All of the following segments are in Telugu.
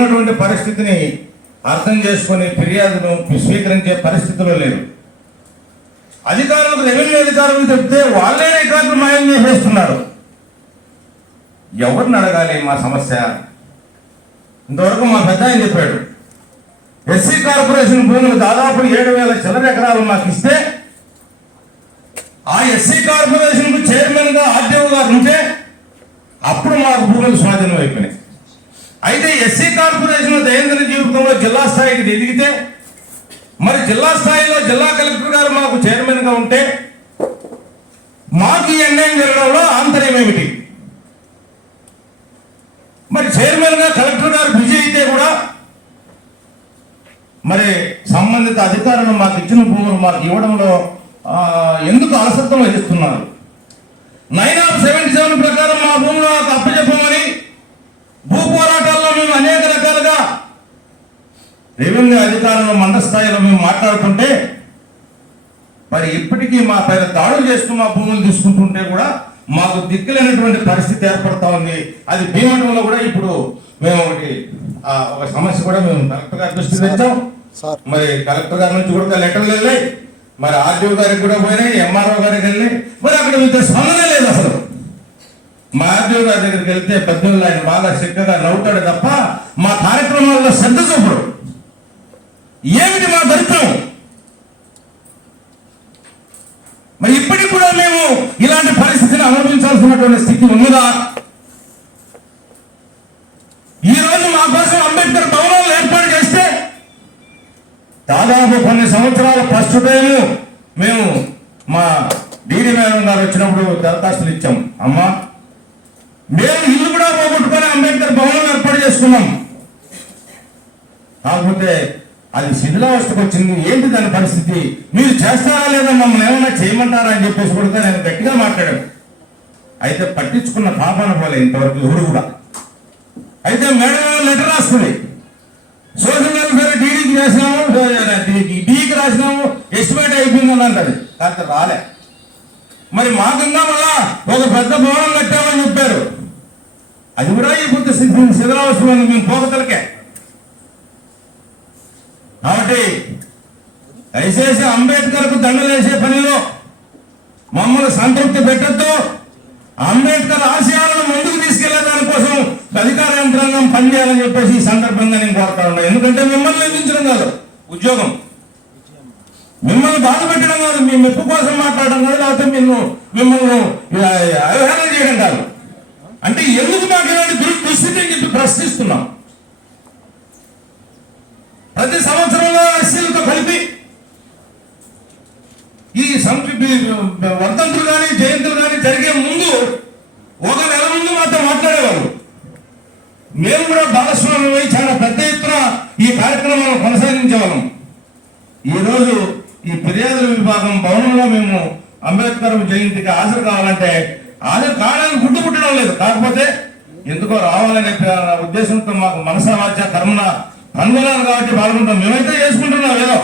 ఉన్నటువంటి పరిస్థితిని అర్థం చేసుకుని ఫిర్యాదును స్వీకరించే పరిస్థితిలో లేరు. అధికారులకు రెవెన్యూ అధికారులు చెప్తే వాళ్ళే రికార్డులు మాయం చేసేస్తున్నారు. ఎవరిని అడగాలి మా సమస్య? ఇంతవరకు మా పెద్ద ఆయన చెప్పాడు ఎస్సీ కార్పొరేషన్ భూములు దాదాపు ఏడు వేల చిల్లర ఎకరాలు మాకు ఇస్తే ఆ ఎస్సీ కార్పొరేషన్ చైర్మన్గా చైర్మన్గా గారు ఉంటే అప్పుడు మాకు భూములు స్వాధీనం అయిపోయినాయి. అయితే ఎస్సీ కార్పొరేషన్ దైనందిన జీవితంలో జిల్లా స్థాయికి ఎదిగితే మరి జిల్లా స్థాయిలో జిల్లా కలెక్టర్ గారు మాకు చైర్మన్గా ఉంటే మాకు ఈ అన్యాయం జరగడంలో ఆంతర్యం ఏమిటి? మరి చైర్మన్గా కలెక్టర్ గారు బిజీ అయితే కూడా మరి సంబంధిత అధికారులు మాకు ఇచ్చిన భూములు మాకు ఇవ్వడంలో ఎందుకు అలసత్వం వహిస్తున్నారు నైన్ ఆఫ్ సెవెంటీ సెవెన్ ప్రకారం మా భూములు మాకు అప్పచెప్పమని భూ పోరాటం రెవెన్యూ అధికారులు మండ స్థాయిలో మేము మాట్లాడుతుంటే మరి ఇప్పటికీ మా పైన దాడులు చేస్తూ మా భూములు తీసుకుంటుంటే కూడా మాకు దిక్కులేనటువంటి పరిస్థితి ఏర్పడతా ఉంది. అది భీమవరంలో కూడా ఇప్పుడు మేము ఒకటి ఒక సమస్య కూడా మేము కలెక్టర్ గారి దృష్టికి తెచ్చాం. సార్. మరి కలెక్టర్ గారి నుంచి కూడా లెటర్లు వెళ్ళాయి. మరి ఆర్డీఓ గారికి కూడా పోయినాయి ఎంఆర్ఓ గారికి వెళ్ళినాయి మరి అక్కడ మీతో స్పందనే లేదు అసలు. మా ఆర్డీఓ గారి దగ్గరికి వెళ్తే పద్దెనిమిది ఆయన బాగా చక్కగా నవ్వుతాడు తప్ప మా కార్యక్రమాల్లో శ్రద్ధ చూపడు. ఏమిటి మా దరిద్రం? మరి ఇప్పటికి కూడా మేము ఇలాంటి పరిస్థితిని అనుభవించాల్సినటువంటి స్థితి ఉన్నదా? ఈ రోజు మా కోసం అంబేద్కర్ భవనాలు ఏర్పాటు చేస్తే దాదాపు కొన్ని సంవత్సరాల ఫస్ట్ టైం మేము మా డీడీ మేడం గారు వచ్చినప్పుడు దరఖాస్తులు ఇచ్చాం. అమ్మా మేము ఇల్లు కూడా పోగొట్టుకొని అంబేద్కర్ భవనం ఏర్పాటు చేసుకున్నాం. కాకపోతే అది శిథిలావస్థకు వచ్చింది. ఏంటి దాని పరిస్థితి? మీరు చేస్తారా లేదా మమ్మల్ని ఏమైనా చేయమంటారా అని చెప్పేసి కూడా నేను గట్టిగా మాట్లాడాను. అయితే పట్టించుకున్న పాపన పోలే ఇంతవరకు ఎవరు కూడా. అయితే మేడం లెటర్ రాస్తుంది. సోషల్ వెల్ఫేర్ డీడీకి చేసినాము డీకి రాసినాము ఎస్టిమేట్ అయిపోయిందని అంటది. కాకపోతే రాలే. మరి మాకుందా మళ్ళా? ఒక పెద్ద భవనం కట్టామని చెప్పారు. అది కూడా ఈ ఇప్పుడు శిథిలావస్థ మేము పోగతలకే. కాబట్టి దయచేసి అంబేద్కర్కు దండలేసే పనిలో మమ్మల్ని సంతృప్తి పెట్టద్దు. అంబేద్కర్ ఆశయాలను ముందుకు తీసుకెళ్ళే దానికోసం అధికార యంత్రాంగం పనిచేయాలని చెప్పేసి ఈ సందర్భంగా నేను కోరుతా ఉన్నా. ఎందుకంటే మిమ్మల్ని నిర్మించడం కాదు ఉద్యోగం. మిమ్మల్ని బాధ పెట్టడం కాదు మీ మెప్పు కోసం మాట్లాడడం కాదు లేకపోతే నిన్ను మిమ్మల్ని అవహేళన చేయడం కాదు. అంటే ఎందుకు మాకు ఇలాంటి దుస్థితి అని చెప్పి ప్రశ్నిస్తున్నాం? ప్రతి సంవత్సరంలో ఎస్సీలతో కలిపి ఈ వర్ధంతులు కానీ జయంతులు కానీ జరిగే ముందు ఒక నెల ముందు మాతో మాట్లాడేవారు మేము కూడా భాగస్వామ్యమై చాలా పెద్ద ఎత్తున ఈ కార్యక్రమాలను కొనసాగించేవాళ్ళం. ఈరోజు ఈ ఫిర్యాదుల విభాగం భవనంలో మేము అంబేద్కర్ జయంతికి హాజరు కావాలంటే హాజరు కావడానికి గుడ్డు పుట్టడం లేదు. కాకపోతే ఎందుకో రావాలనే ఉద్దేశంతో మాకు మనసా వాచ కర్మన కనుగొన్నారు కాబట్టి పాల్గొంటాం మేమైతే చేసుకుంటున్నాం ఏదో.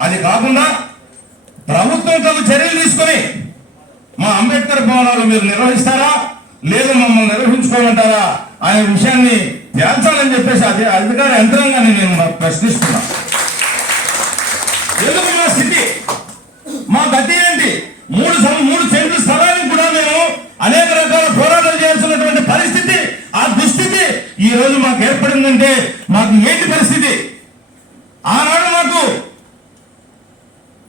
అది కాకుండా ప్రభుత్వం తగు చర్యలు తీసుకొని మా అంబేద్కర్ భవనాలు మీరు నిర్వహిస్తారా? లేదు మమ్మల్ని నిర్వహించుకోమంటారా? అనే విషయాన్ని తేల్చాలని చెప్పేసి అది అధికార యంత్రాంగాన్ని నేను ప్రశ్నిస్తున్నా. ఎందుకు మా స్థితి? మా గతి ఏంటి మూడు సం- మూడు సెంట్లు స్థలానికి కూడా మేము అనేక రకాల పోరాటాలు చేయాల్సినటువంటి పరిస్థితి ఆ దుస్థితి ఈ రోజు మాకు ఏర్పడిందంటే మాకు ఏంటి పరిస్థితి? ఆనాడు మాకు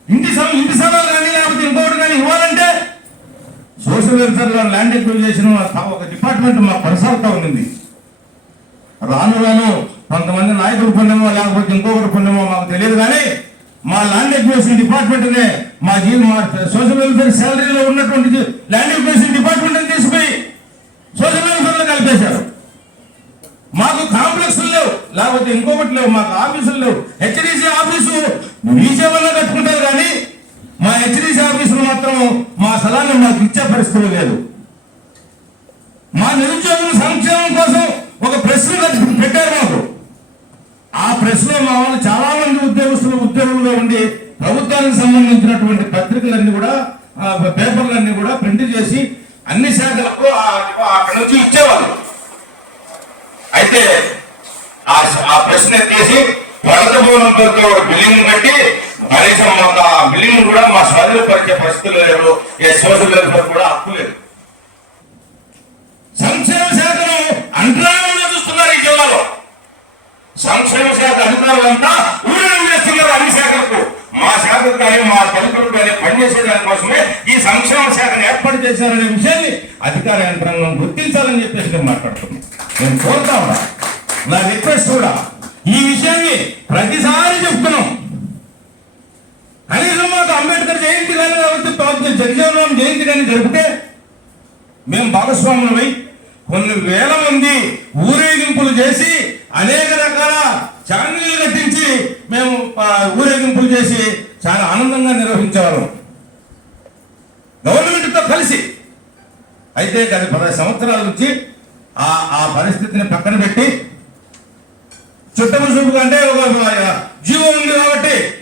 ఇంటి సభ ఇంటి సభలు కానీ లేకపోతే ఇంకోటి కానీ ఇవ్వాలంటే సోషల్ వెల్ఫేర్లో ల్యాండ్ ఎక్విజేషన్ ఒక డిపార్ట్మెంట్ మాకు కొనసాగుతూ ఉంది రాను రాను కొంతమంది నాయకుల పొందేమో లేకపోతే ఇంకొకరు పొందేమో మాకు తెలియదు కానీ మా ల్యాండ్ ఎక్విజిషన్ డిపార్ట్మెంట్నే మా జీవి మా సోషల్ వెల్ఫేర్ శాలరీలో ఉన్నటువంటి ల్యాండ్ ఎక్విజిషన్ డిపార్ట్మెంట్ తీసుకుపోయి సోషల్ వెల్ఫేర్లో కలిపేశారు. మాకు కాంప్లెక్స్ లేవు. లేకపోతే ఇంకొకటి లేవు మాకు ఆఫీసులు లేవు. హెచ్డిసి ఆఫీసు మీ సేవల్లో కట్టుకుంటారు కానీ మా హెచ్డిసి ఆఫీసులు మాత్రం మా స్థలాన్ని మాకు ఇచ్చే పరిస్థితి లేదు. మా నిరుద్యోగుల సంక్షేమం కోసం ఒక ప్రెస్ పెట్టారు మాకు. ఆ ప్రెస్ మా వాళ్ళు చాలా మంది ఉద్యోగస్తులు ఉద్యోగులుగా ఉండి ప్రభుత్వానికి సంబంధించినటువంటి పత్రికలన్నీ కూడా పేపర్లన్నీ కూడా ప్రింట్ చేసి అన్ని శాఖలకు అక్కడ నుంచి ఇచ్చేవాళ్ళు. అయితే ఆ ప్రశ్న ఎత్తేసి వరద భవనంతో బిల్డింగ్ కట్టి కనీసం మాకు ఆ బిల్డింగ్ కూడా మా స్వాధీన పరిచే పరిస్థితులు లేరు ఏ సోషల్ వెల్ఫేర్ కూడా హక్కు లేదు. సంక్షేమ శాఖను అంతరాయంలో చూస్తున్నారు ఈ జిల్లాలో. సంక్షేమ శాఖ అధికారులంతా ఊరేం చేస్తున్నారు అన్ని శాఖలకు. మా శాఖకు కానీ మా తలుపులకు కానీ పనిచేసే దానికోసమే ఈ సంక్షేమ శాఖను ఏర్పాటు చేశారనే విషయాన్ని అధికార యంత్రాంగం గుర్తించాలని చెప్పేసి నేను మాట్లాడుతున్నాను. నేను కోరుతా. ఉన్నా నా రిక్వెస్ట్ కూడా ఈ విషయాన్ని ప్రతిసారి చెప్తున్నాం కనీసం మాకు అంబేద్కర్ జయంతి కానీ లేకపోతే జగజీవన్ జయంతి కానీ జరిపితే మేము భాగస్వాములమై కొన్ని వేల మంది ఊరేగింపులు చేసి అనేక రకాల ఛానళ్ళు కట్టించి మేము ఊరేగింపులు చేసి చాలా ఆనందంగా నిర్వహించేవాళ్ళం. గవర్నమెంట్తో కలిసి. అయితే గత పది సంవత్సరాల నుంచి ఆ ఆ పరిస్థితిని పక్కన పెట్టి చుట్టము చూపు కంటే ఒక జీవం ఉంది కాబట్టి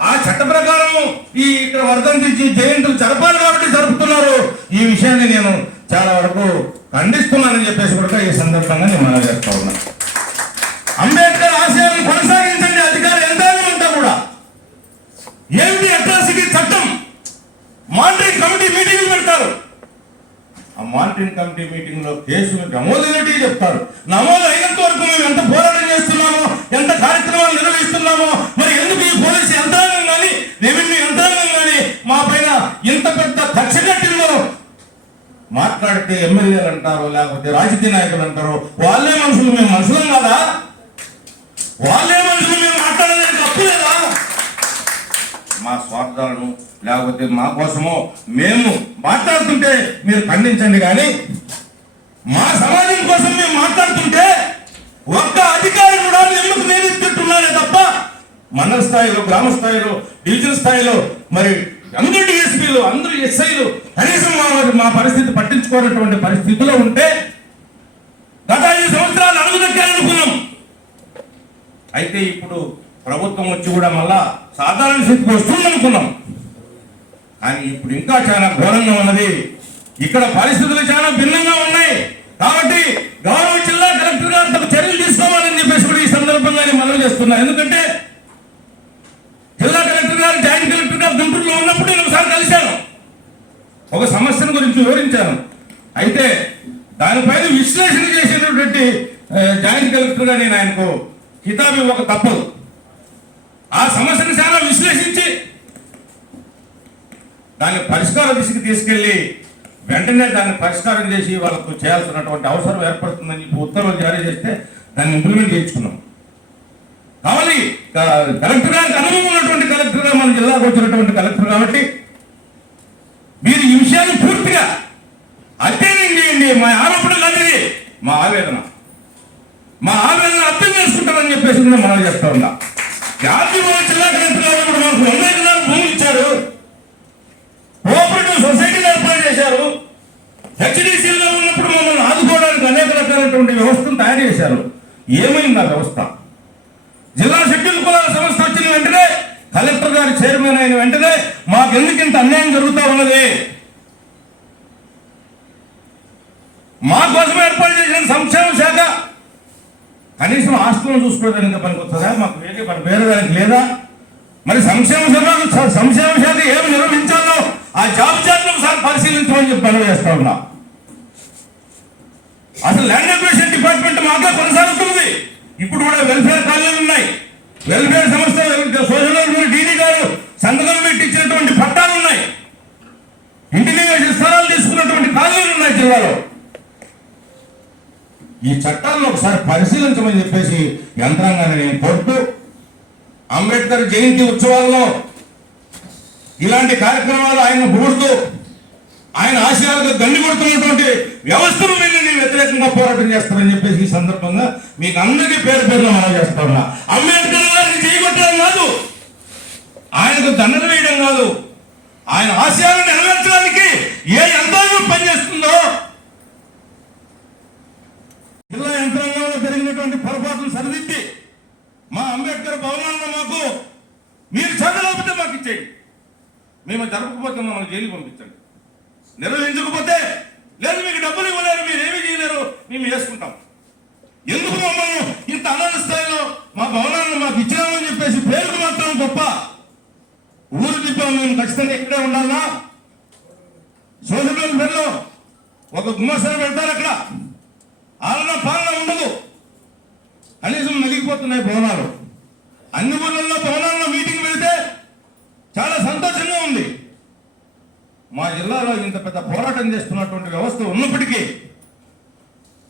ఆ చట్ట ప్రకారం ఈ ఇక్కడ వర్ధంతి తెచ్చి జయంతులు జరపాలి కాబట్టి జరుపుతున్నారు. ఈ విషయాన్ని నేను చాలా వరకు ఖండిస్తున్నానని చెప్పేసి కూడా ఈ సందర్భంగా నేను మనం చేస్తా ఉన్నా. అంబేద్కర్ ఆశయాలను కొనసాగించండి. అధికార యంత్రాంగం అంతా కూడా. ఏమిటి అట్రాసిటీ చట్టం? మానిటరింగ్ కమిటీ మీటింగ్లు పెడతారు. ఆ మానిటరింగ్ కమిటీ మీటింగ్లో కేసులు నమోదైనట్టు చెప్తారు. నమోదు అయినంత వరకు మేము ఎంత పోరాటం చేస్తున్నామో ఎంత కార్యక్రమాలు నిర్వహిస్తున్నామో మరి ఎందుకు ఈ పోలీసు యంత్రాంగం కానీ రెవెన్యూ యంత్రాంగం కానీ మా పైన ఇంత పెద్ద కక్ష కట్టిందో? మాట్లాడితే ఎమ్మెల్యేలు అంటారు లేకపోతే రాజకీయ నాయకులు అంటారు వాళ్ళే మనుషులు మేము మనుషులం కాదా? వాళ్ళే మనుషులు మేము మాట్లాడడానికి తప్పు లేదా మా స్వార్థాలను లేకపోతే మా కోసమో మేము మాట్లాడుతుంటే మీరు ఖండించండి కానీ మా సమాజం కోసం మేము మాట్లాడుతుంటే ఒక్క అధికారి కూడా ఎందుకు నేర్చుకుంటున్నారే తప్ప మండల స్థాయిలో గ్రామ స్థాయిలో డివిజన్ స్థాయిలో మరి అందరు డిఎస్పీలు అందరు ఎస్ఐలు కనీసం మా మా పరిస్థితి పట్టించుకోనటువంటి పరిస్థితిలో ఉంటే గత ఐదు సంవత్సరాలు అడుగుదక్కాలనుకున్నాం. అయితే ఇప్పుడు ప్రభుత్వం వచ్చి కూడా మళ్ళా సాధారణ స్థితికి వస్తుందనుకున్నాం కానీ ఇప్పుడు ఇంకా చాలా ఘోరంగా ఉన్నది. ఇక్కడ పరిస్థితులు చాలా భిన్నంగా ఉన్నాయి. కాబట్టి గౌరవ జిల్లా కలెక్టర్ గారు తమ చర్యలు తీసుకోవాలని చెప్పేసి కూడా ఈ సందర్భంగా మనవి చేస్తున్నా. ఎందుకంటే జిల్లా కలెక్టర్ గారు జాయింట్ కలెక్టర్ గారు గుంటూరులో ఉన్నప్పుడు నేను ఒకసారి కలిశాను. ఒక సమస్యను గురించి వివరించాను. అయితే దానిపైన విశ్లేషణ చేసేటటువంటి జాయింట్ కలెక్టర్గా నేను ఆయనకు కితాబు ఒక తప్పదు. ఆ సమస్యను చాలా విశ్లేషించి దాన్ని పరిష్కార దిశకి తీసుకెళ్ళి వెంటనే దాన్ని పరిష్కారం చేసి వాళ్ళకు చేయాల్సినటువంటి అవసరం ఏర్పడుతుందని చెప్పి ఉత్తర్వులు జారీ చేస్తే దాన్ని ఇంప్లిమెంట్ చేయించుకున్నాం. కావాలి కలెక్టర్ గారికి అనుభవం ఉన్నటువంటి కలెక్టర్గా మన జిల్లాకు వచ్చినటువంటి కలెక్టర్ కాబట్టి మీరు ఈ విషయాన్ని పూర్తిగా అధ్యయనం చేయండి. మా ఆరోపణలు అనేది మా ఆవేదన. మా ఆవేదన అర్థం చేసుకుంటారని చెప్పేసి కూడా మనం చెప్తా ఉన్నా. జాతీయ జిల్లా కలెక్టర్ గారు ఇప్పుడు మనకు వంద ఎకరాలు భూమి ఇచ్చారు. కోఆపరేటివ్ సొసైటీలు ఏర్పాటు చేశారు హెచ్డిసిలో ఉన్నప్పుడు మమ్మల్ని ఆదుకోవడానికి అనేక రకాలైనటువంటి వ్యవస్థను తయారు చేశారు. ఏమైంది ఆ వ్యవస్థ? జిల్లా షెడ్యూల్ కులాల సంస్థ వచ్చిన వెంటనే కలెక్టర్ గారు చైర్మన్ అయిన వెంటనే మాకెందుకు ఇంత అన్యాయం జరుగుతూ ఉన్నది? మా కోసం ఏర్పాటు చేసిన సంక్షేమ శాఖ కనీసం హాస్టల్ చూసుకోవడానికి పనికొస్తుందా మాకు వేరే పని వేరే దానికి లేదా? మరి సంక్షేమ శాఖ సంక్షేమ శాఖ ఏం నిర్వహించాలో ఆ జాబ్ చార్ట్ ఒకసారి పరిశీలించమని చెప్పి పనులు చేస్తా ఉన్నా. అసలు ల్యాండ్ అక్విజిషన్ డిపార్ట్మెంట్ మాకే కొనసాగుతుంది. ఇప్పుడు కూడా వెల్ఫేర్ కాలేజీలు ఉన్నాయి. వెల్ఫేర్ సంస్థ సోషల్ డీడీ గారు సంతకం పెట్టించినటువంటి పట్టాలు ఉన్నాయి. ఇంటిని స్థలాలు తీసుకున్నటువంటి కాలేజీలు ఉన్నాయి జిల్లాలో. ఈ చట్టాలను ఒకసారి పరిశీలించమని చెప్పేసి యంత్రాంగాన్ని నేను కోరుతూ అంబేద్కర్ జయంతి ఉత్సవాల్లో ఇలాంటి కార్యక్రమాలు ఆయన పూడుతూ ఆయన ఆశయాలకు గండి కొడుతున్నటువంటి వ్యవస్థను మీద నేను వ్యతిరేకంగా పోరాటం చేస్తానని చెప్పేసి ఈ సందర్భంగా మీకు అందరికీ పేరు పేరున మనం చేస్తా ఉన్నా. అంబేద్కర్ గారిని చేయగొట్టడం కాదు. ఆయనకు దండలు వేయడం కాదు. ఆయన ఆశయాలను నెరవేర్చడం ఏ యంత్రాంగం పనిచేస్తుందో జిల్లా యంత్రాంగంలో జరిగినటువంటి పొరపాట్లు సరిదిద్ది మా అంబేద్కర్ భవనాలను మాకు మీరు చదవకపోతే మాకు ఇచ్చేయండి మేము జరపకపోతే మమ్మల్ని జైలు పంపించండి. నిర్వహించకపోతే లేదు మీకు డబ్బులు ఇవ్వలేరు మీరు ఏమీ చేయలేరు మేము వేసుకుంటాం. ఎందుకు మమ్మల్ని ఇంత అనాథ స్థాయిలో మా భవనాలను మాకు ఇచ్చినామని చెప్పేసి పేరుకు మాత్రం గొప్ప ఊరు తిప్పాం మేము ఖచ్చితంగా ఇక్కడే ఉండాలా? సోషల్ వెల్ఫేర్లో ఒక గుమ్మసారి పెడతారు అక్కడ. ఆలన పాలన ఉండదు. కనీసం నలిగిపోతున్నాయి భవనాలు. అన్ని ఊళ్ళల్లో భవనాల్లో మీటింగ్ పెడితే చాలా సంతోషంగా ఉంది. మా జిల్లాలో ఇంత పెద్ద పోరాటం చేస్తున్నటువంటి వ్యవస్థ ఉన్నప్పటికీ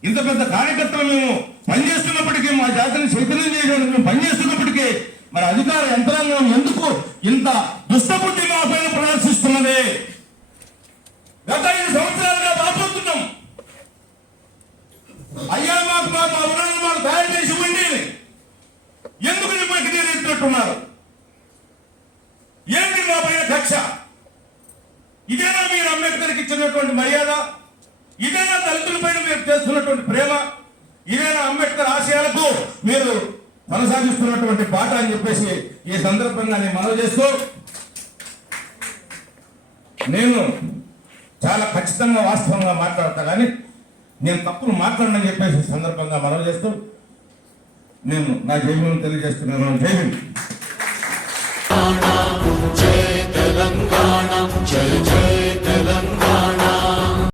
ఇంత పెద్ద కార్యకర్తలు మేము పనిచేస్తున్నప్పటికీ మా జాతిని చైతన్యం చేయడానికి మేము పనిచేస్తున్నప్పటికీ మరి అధికార యంత్రాంగం ఎందుకు ఇంత దుష్టబుద్ధి మా పైన ప్రదర్శిస్తున్నది? గత ఐదు మాట అని చెప్పేసి ఈ సందర్భంగా నేను మనవి చేస్తూ నేను చాలా ఖచ్చితంగా వాస్తవంగా మాట్లాడతా కానీ నేను తప్పులు అని చెప్పేసి సందర్భంగా మనవి చేస్తూ నేను నా జైలు తెలియజేస్తున్నాను. జైలు